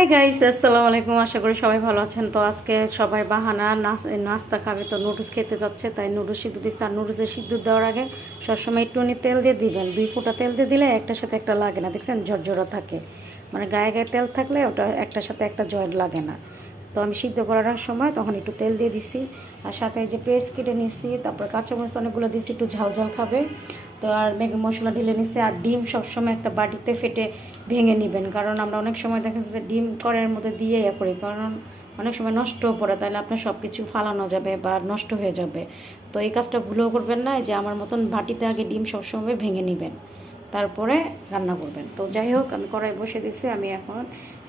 Hi guys, আসসালামু আলাইকুম। আশা করি সবাই ভালো আছেন। তো আজকে সবাই বাহানা নাস্তা খাবে, তো নুডলস খেতে যাচ্ছে, তাই নুডলস সিদ্ধ দিচ্ছে। আর নুডলসের সিদ্ধ দেওয়ার আগে সবসময় একটুখানি তেল দিয়ে দিবেন। 2 ফোঁটা তেল দিয়ে দিলে একটার সাথে একটা লাগে না, দেখছেন ঝরঝরা থাকে। মানে গায়ে গায়ে তেল থাকলে ওটা একটার সাথে একটা জয়েন্ট লাগে না। তো আমি সিদ্ধ করার সময় তখন একটু তেল দিয়ে দিছি, আর সাথে যে পেস্ট কেটে নিচ্ছি, তারপরে কাঁচামরিচ অনেকগুলো দিচ্ছি, একটু ঝাল ঝাল খাবে। তো আর ম্যাগি মশলা ঢেলে নিচ্ছে। আর ডিম সবসময় একটা বাটিতে ফেটে ভেঙে নেবেন, কারণ আমরা অনেক সময় দেখা যাচ্ছে ডিম কড়াইয়ের মধ্যে দিয়ে করি, কারণ অনেক সময় নষ্টও পড়ে, তাহলে আপনার সব কিছু ফালানো যাবে বা নষ্ট হয়ে যাবে। তো এই কাজটা ভুলেও করবেন না, যে আমার মতন বাটিতে আগে ডিম সবসময় ভেঙে নেবেন, তারপরে রান্না করবেন। তো যাই হোক, আমি কড়াই বসে দিছি। আমি এখন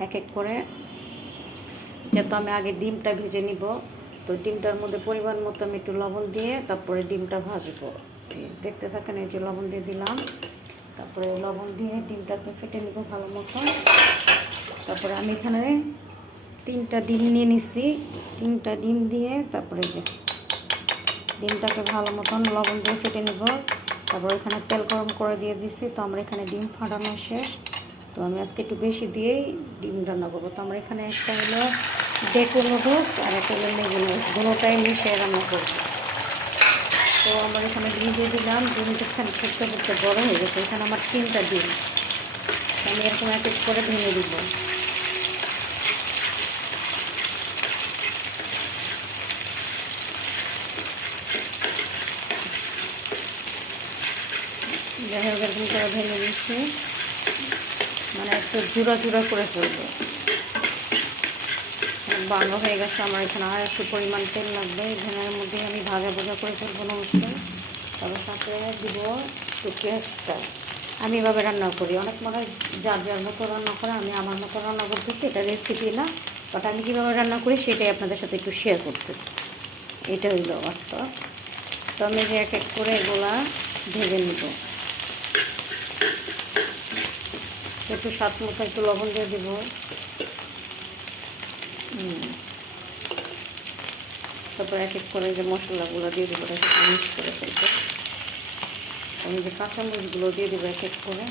এক এক করে, যেহেতু আমি আগে ডিমটা ভেজে নিব, তো ডিমটার মধ্যে পরিমাণ মতো আমি একটু লবণ দিয়ে তারপরে ডিমটা ভাজবো। দেখতে থাকেন, এই যে লবণ দিয়ে দিলাম, তারপরে লবণ দিয়ে ডিমটাকে ফেটে নিব ভালো মতো। তারপরে আমি এখানে 3টা ডিম নিয়ে নিচ্ছি। 3টা ডিম দিয়ে তারপরে যে ডিমটাকে ভালো মতন লবণ দিয়ে ফেটে নিব। তারপর এখানে তেল গরম করে দিয়ে দিচ্ছি। তো আমরা এখানে ডিম ফাটানো শেষ। তো আমি আজকে একটু বেশি দিয়েই ডিম রান্না করবো। তো আমরা এখানে একটা হলো ডেকো নুডলস আর একটা হলো লেগু নুডলস, দুটোটাই মিশিয়ে রান্না করবো। তো আমরা এখানে ডিম দিয়ে দিলাম। ডিম দেখছেন ফুটতে ফুটতে বড় হয়ে গেছে। এখানে আমার 3টা ডিম, আমি এরকম এক এক করে ভেঙে দিব। যাই হোক, এরকম করে ভেঙে দিচ্ছি, মানে একটু জুড়া জুড়া করে ফেলবো। বানো হয়ে গেছে আমার। এখানে আর একটু পরিমাণ তেল লাগবে। এখানের মধ্যে আমি ভাজা ভাজা করে ফেলবো নমস্কার। তারপর সাথে দিব একটু পেঁয়াজটা। আমি এভাবে রান্না করি, অনেক মনে যার যার মতো রান্না করে, আমি আমার মতো রান্না করতেছি। এটা রেসিপি না, বাট আমি কীভাবে রান্না করি সেটাই আপনাদের সাথে একটু শেয়ার করতেছি। এটা হইল বাস্তব। তো আমি যে এক এক করে এগুলা ভেজে নিব। একটু স্বাদ মতো একটু লবণ দিয়ে দিব। তারপর এক এক করে যে মশলাগুলো দিয়ে দেবো, এটা সাথে মিক্স করে ফেলবো। আমি যে কাঁচামরিচগুলো দিয়ে দেবো এক এক করে,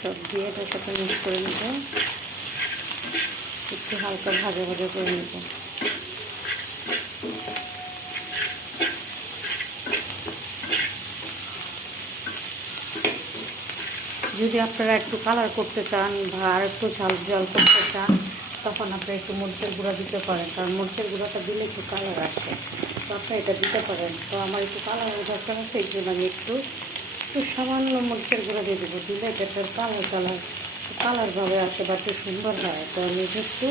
সব দিয়ে এটার সাথে মিক্স করে নেব। একটু হালকা ভাজা ভাজা করে নেব। যদি আপনারা একটু কালার করতে চান বা আর একটু ঝাল ঝাল করতে চান, তখন আপনারা একটু মরিচের গুঁড়া দিতে পারেন, কারণ মরিচের গুঁড়াটা দিলে একটু কালার আসে। তো আপনারা এটা দিতে পারেন। তো আমার একটু কালারের দরকার আছে, এই জন্য আমি একটু একটু সামান্য মরিচের গুঁড়া দিয়ে দেবো। দিলে এটার কালারভাবে আসে বা একটু সুন্দর হয়। তো আমি একটু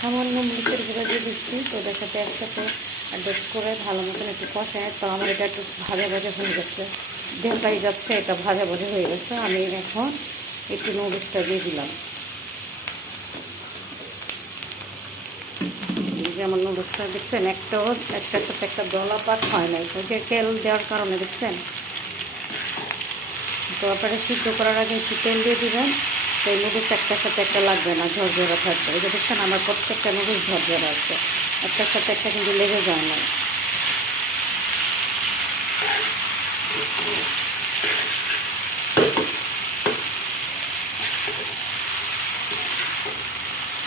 সামান্য মরিচের গুঁড়া দিয়ে দিচ্ছি। তো ওটার সাথে একসাথে অ্যাডজাস্ট করে ভালো মতন একটু কষায়। তো আমার এটা একটু ভাজা ভাজা হয়ে গেছে, দেখাই যাচ্ছে এটা ভাজা ভাজা হয়ে গেছে। আমি এখন একটু নুডলসটা দিয়ে দিলাম। যেমন নুডলসটা দেখছেন, একটার সাথে একটা দলাপাত হয় নাই, তো যে তেল দেওয়ার কারণে দেখছেন। তো আপনারা সিদ্ধ করার আগে একটু তেল দিয়ে দিবেন। তো এই নুডলস একটার সাথে একটা লাগবে না, ঝরঝরা থাকবে। এই যে দেখছেন আমার প্রত্যেকটা নুডলস ঝরঝরা আছে, একটার সাথে একটা কিন্তু লেগে যায় না।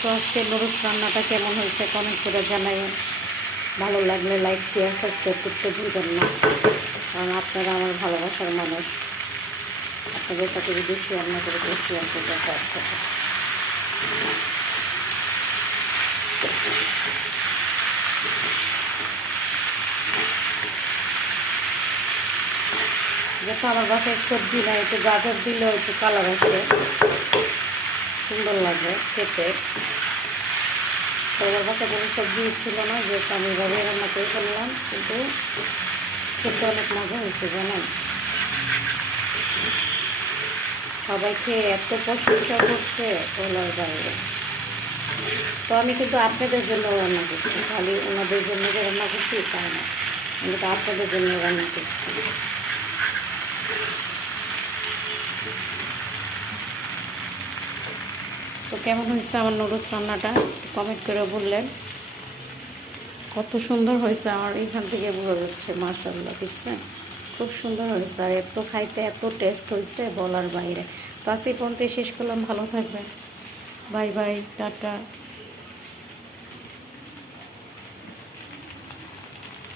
তো আজকে নুডলস রান্নাটা কেমন হয়েছে কমেন্ট করে জানাবেন। ভালো লাগলে লাইক শেয়ার সাবস্ক্রাইব করতে ভুলবেন না, কারণ আপনারা আমার ভালোবাসার মানুষ। আপনাদের সাথে যদি শেয়ার না করে শেয়ার করতে একসাথে। যেহেতু আমার বাসায় সবজি না, একটু গাজর দিলেও একটু কালার আসে, সুন্দর লাগে খেতে। তো আমার বাসায় কোনো সবজি ছিল না, যেহেতু আমি এভাবে রান্না করে ফেললাম, কিন্তু খেতে অনেক মজা হয়েছে জানেন। সবাই খেয়ে এত প্রশংসা করছে বলার বাইরে। তো আমি কিন্তু আপনাদের জন্য রান্না করছি, খালি ওনাদের জন্য যে রান্না করছি তাই না, আমি কিন্তু আপনাদের জন্য রান্না করছি। তো কেমন হয়েছে আমার নুডলস রান্নাটা কমেন্ট করে বললেন। কত সুন্দর হয়েছে, আমার এইখান থেকে বোঝা যাচ্ছে। মাশাআল্লাহ, দেখছেন খুব সুন্দর হয়েছে। আর এত খাইতে এত টেস্ট হয়েছে বলার বাইরে। তো আজকে পর্যন্ত শেষ করলাম। ভালো থাকবেন। Bye bye, tata.